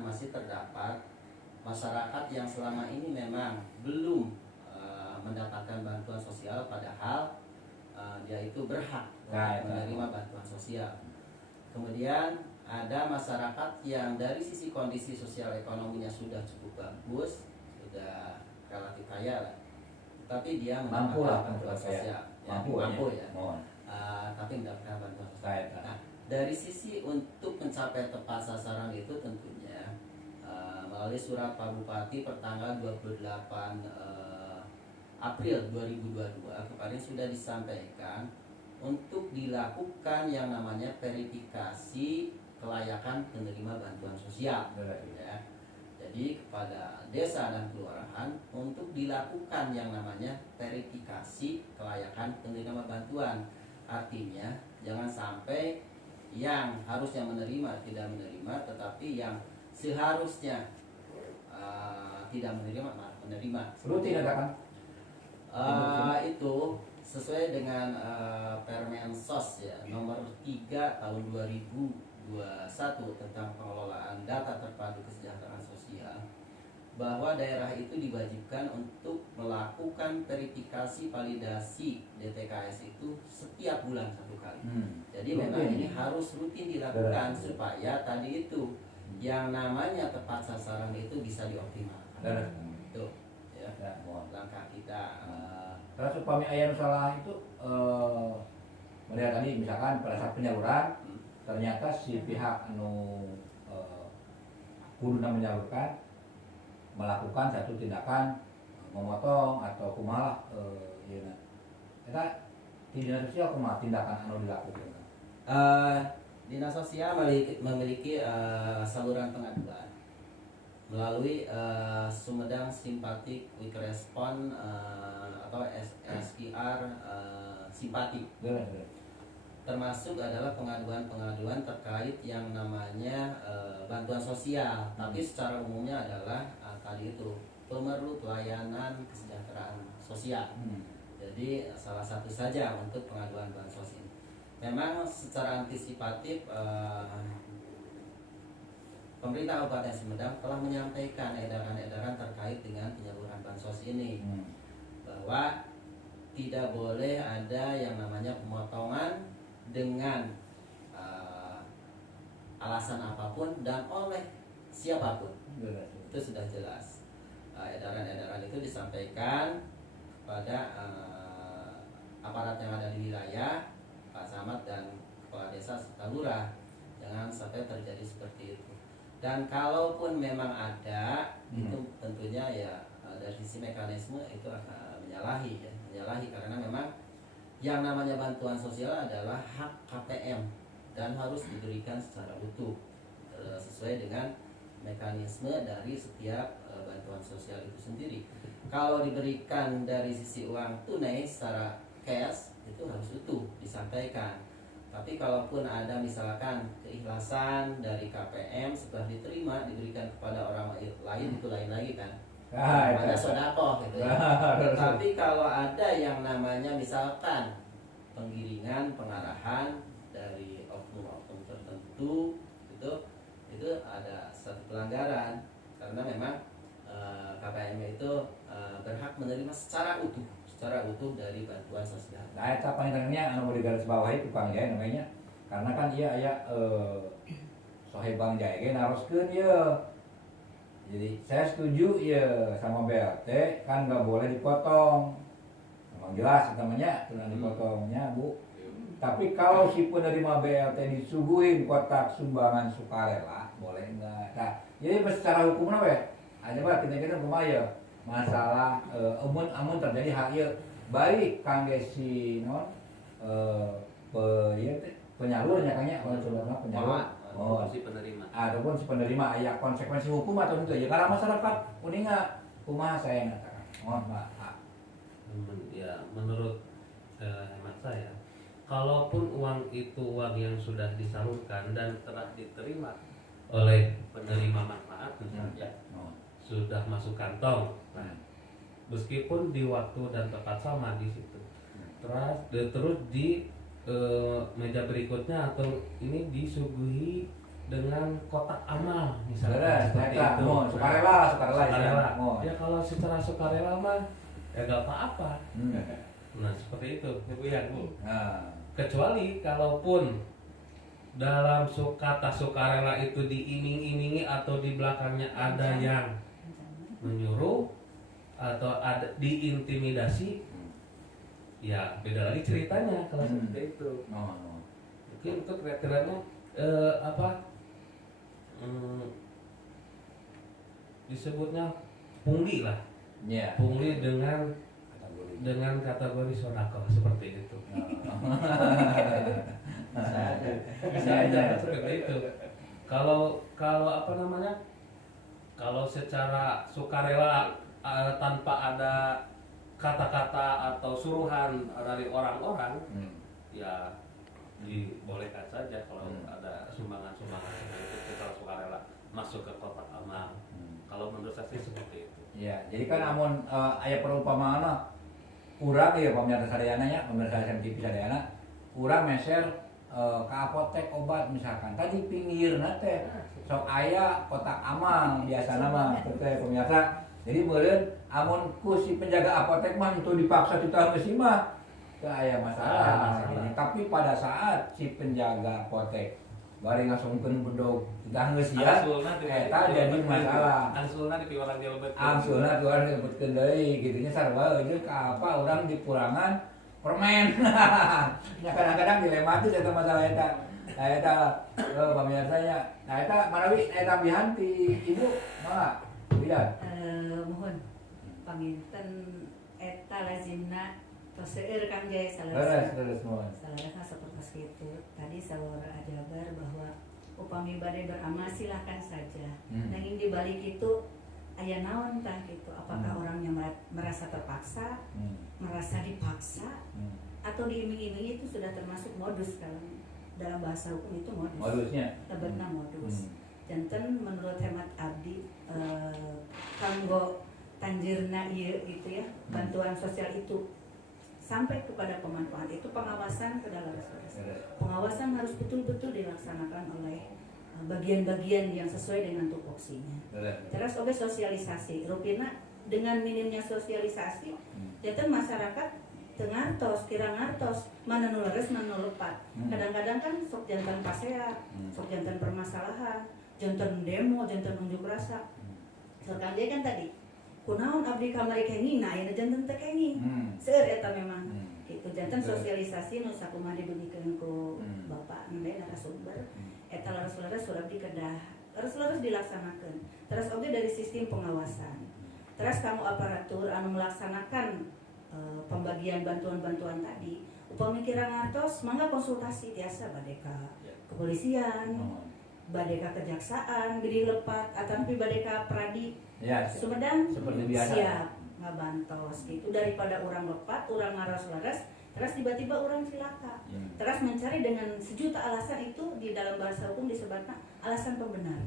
masih terdapat masyarakat yang selama ini memang belum mendapatkan bantuan sosial, padahal dia itu berhak menerima bantuan sosial. Kemudian ada masyarakat yang dari sisi kondisi sosial ekonominya sudah cukup bagus, sudah relatif kaya lah, tapi dia mendapatkan bantuan sosial, mampu ya. Tapi mendapatkan bantuan sosial. Nah, dari sisi untuk mencapai tepat sasaran itu tentunya melalui surat Pak Bupati pertanggal 28 April 2022 kemarin sudah disampaikan untuk dilakukan yang namanya verifikasi kelayakan penerima bantuan sosial. Ya. Jadi kepada desa dan kelurahan untuk dilakukan yang namanya verifikasi kelayakan penerima bantuan. Artinya jangan sampai yang harusnya menerima tidak menerima, tetapi yang seharusnya tidak menerima malah menerima. Rutin ada kan? Itu sesuai dengan Permensos ya nomor 3 tahun 2021 tentang pengelolaan data terpadu kesejahteraan sosial, bahwa daerah itu diwajibkan untuk melakukan verifikasi validasi DTKS itu setiap bulan 1 kali. Jadi memang ini harus rutin dilakukan supaya tadi itu yang namanya tepat sasaran itu bisa dioptimalkan. Itu ya langkah kita. Terus upami ayam salah itu melihat tadi misalkan pada saat penyaluran ternyata si pihak kudu menyalurkan melakukan satu tindakan memotong atau kumalah kita di dinas sosial kumaha tindakan dilakukan. Dinas sosial memiliki saluran pengaduan melalui Sumedang Simpatik Quick Response atau SQR Simpati. Termasuk adalah pengaduan-pengaduan terkait yang namanya bantuan sosial, tapi secara umumnya adalah tadi itu pemerlu pelayanan kesejahteraan sosial. Jadi salah satu saja untuk pengaduan bansos ini. Memang secara antisipatif pemerintah Kabupaten Sumedang telah menyampaikan edaran-edaran terkait dengan penyaluran bansos ini, bahwa tidak boleh ada yang namanya pemotongan dengan alasan apapun dan oleh siapapun. Itu sudah jelas. Edaran-edaran itu disampaikan kepada aparat yang ada di wilayah, Pak Camat dan Kepala Desa serta Lurah. Jangan sampai terjadi seperti itu. Dan kalaupun memang ada, itu tentunya ya dari sisi mekanisme itu akan menyalahi karena memang yang namanya bantuan sosial adalah hak KPM dan harus diberikan secara utuh sesuai dengan mekanisme dari setiap bantuan sosial itu sendiri. Kalau diberikan dari sisi uang tunai secara cash itu harus utuh disampaikan. Tapi kalaupun ada misalkan keikhlasan dari KPM setelah diterima diberikan kepada orang lain itu lain lagi kan. Ada sodako gitu ya. Tapi kalau ada yang namanya misalkan penggiringan, pengarahan dari oknum-oknum tertentu itu ada satu pelanggaran karena memang KPM itu berhak menerima secara utuh dari bantuan sosial. Nah, eta pangintennya anu di garis bawah itu Kang Jaya namanya. Karena kan ieu aya sohe Bang Jaya ge naroskeun ieu. Jadi saya setuju ya sama BLT kan nggak boleh dipotong. Memang jelas namanya tulang dipotongnya Bu. Tapi kalau si penerima BLT disuguhin kotak sumbangan sukarela boleh enggak? Nah, jadi secara hukum apa ya? Aja Pak kita kumaha ya? Masalah amun terjadi hal ieu baik kangge si non penyalurnya kayaknya coba penyalur si penerima ataupun si penerima aya konsekuensi hukum atau itu ya karena masyarakat kuninga kumaha saya mengatakan mohon maaf ya menurut hemat saya kalaupun uang itu uang yang sudah disalurkan dan telah diterima oleh penerima manfaat misalnya sudah masuk kantong meskipun di waktu dan tempat sama di situ terus di meja berikutnya atau ini disuguhi dengan kotak amal misalnya gitu. sukarela Sukarela. oh. Ya kalau secara sukarela mah ya gak apa-apa. Hmm. Nah seperti itu Bu ya Bu. Nah, Kecuali kalaupun dalam kata sukarela itu diiming-imingi atau di belakangnya ada yang menyuruh atau ada diintimidasi, ya beda lagi ceritanya kalau seperti itu. Mungkin itu kriterianya disebutnya pungli lah. ya. Pungli dengan kategori sodako seperti itu. Bisa aja. Seperti itu. Kalau apa namanya? Kalau secara sukarela tanpa ada kata-kata atau suruhan dari orang-orang, ya dibolehkan saja kalau ada sumbangan-sumbangan seperti itu secara sukarela masuk ke kotak amal. Kalau menurut saya sih seperti itu. Ya, jadi kan amun aya perumpamaan urang ya pemirsa sadayana nya, pemirsa SMTV sadayana, urang meser ke apotek obat misalkan. Tadi pinggirna teh sok aya kotak amal biasana mah teh pemirsa. Jadi meureun amun ku si penjaga apotek mah itu dipaksa kita geus mah teu aya masalah. Tapi pada saat si penjaga apotek bari ngasungkeun bedog kita geus sia eta jadi masalah. Angsulna di orang dilebet. Angsulna di orang dilebetkeun deui kitu nya sarua euy ka apa urang dikurangan permen. Ya kadang-kadang dilematis eta masalah eta. Eta pemirsa nya. Nah eta manawi eta tambihan ti Ibu mangga. Bidan. Mohon panginten eta lazimna tos seueur Kang Jaya salahasa. Terus mohon. Salahasa seperti itu. Tadi saudara ajabar bahwa upami bade beramal silahkan saja. Nanging di balik itu aya naon tah gitu. Apakah orangnya merasa terpaksa, merasa dipaksa, atau diiming-imingi itu sudah termasuk modus dalam bahasa hukum itu modus. Modusnya. Tebetna modus. Janten menurut hemat abdi kanggo tanjirna ieu gitu ya, bantuan sosial itu sampai kepada pemanfaat itu pengawasan ke dalam pengawasan harus betul-betul dilaksanakan oleh bagian-bagian yang sesuai dengan tupoksinya. Terus oke sosialisasi rupina dengan minimnya sosialisasi janten masyarakat tengartos kira ngartos mana nu leres mana nu lepat. Kadang-kadang kan sok janten pasea, sok janten permasalahan, janten demo, janten unjuk rasa. Soalnya dia kan tadi kunaon abdi kamari kenging, nah ayeuna janten teu kenging. Seueur eta memang gitu. Janten sosialisasi nu sakumaha dibegikeun ku Bapak nende narasumber eta leres-leres sudah dikedah. Leres-leres dilaksanakeun. Terus oge dari sistem pengawasan. Terus kamu aparatur anu melaksanakan pembagian bantuan-bantuan tadi, upami kira ngartos mangga konsultasi tiasa badeka kepolisian, badeka kejaksaan, gede lepat, atau badeka pradi, ya, Sumedang seperti biasa. Siap ngabantos gitu daripada orang lepat, orang ngaras-laras, terus tiba-tiba orang cilaka, terus mencari dengan sejuta alasan itu di dalam bahasa hukum disebutnya alasan pembenar.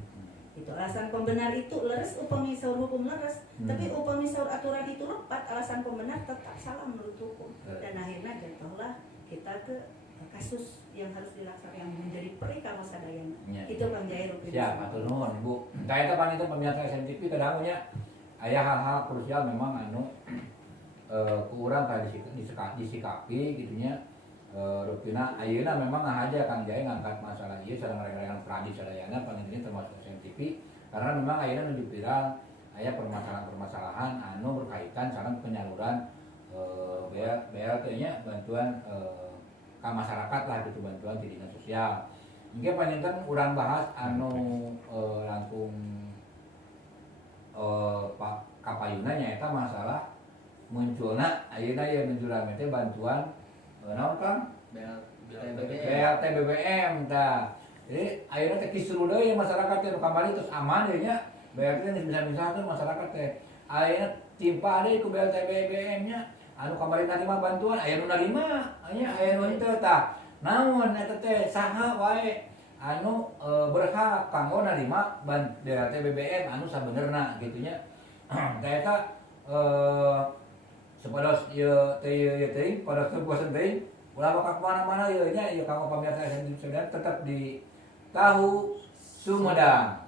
Itu alasan pembenar itu leres upami saur hukum leres, tapi upami saur aturan itu lepat, alasan pembenar tetap salah menurut hukum. Dan akhirnya jatuhlah kita ke kasus yang harus dilaksanakan yang menjadi peri kalau sadayana. Itu Kang Jaya Rupin. Siap, atur nuhun Bu. Kayak pan itu pemirsa SMTV kadang-kadang aya hal-hal krusial memang anu ku urang ka disikapi gitu nya. Rupina ayeuna memang ngahaja Kang Jaya ngangkat masalah ieu sareng reng-rengan pradi sadayana paling ini termasuk SMTV karena memang ayeuna nu viral aya permasalahan anu berkaitan sareng penyaluran BLT nya bantuan ka masyarakat lah gitu bantuan di dinas sosial. Mungkin panjenengan urang bahas anu langkung kapayuna nyaeta masalah munculna ayeuna ye menjulang teh bantuan naon Kang? BLT BBM tah. Jadi ayeuna teh kisruh deui masyarakat teh kamari terus aman deui nya. BLT teh bisa-bisa masyarakat teh ayeuna timpa deui ku BLT BBM nya. Anu kamari narima bantuan aya nu narima, aya nu henteu tah. Naon eta teh saha wae anu berhak kanggo narima BLT BBM anu sabenerna kitu nya. Tah eta sepados ieu teh pada kepuasan teh ulah bakal kemana-mana ieu nya ieu kanggo pamirsa SMTV tetap di Tahu Sumedang.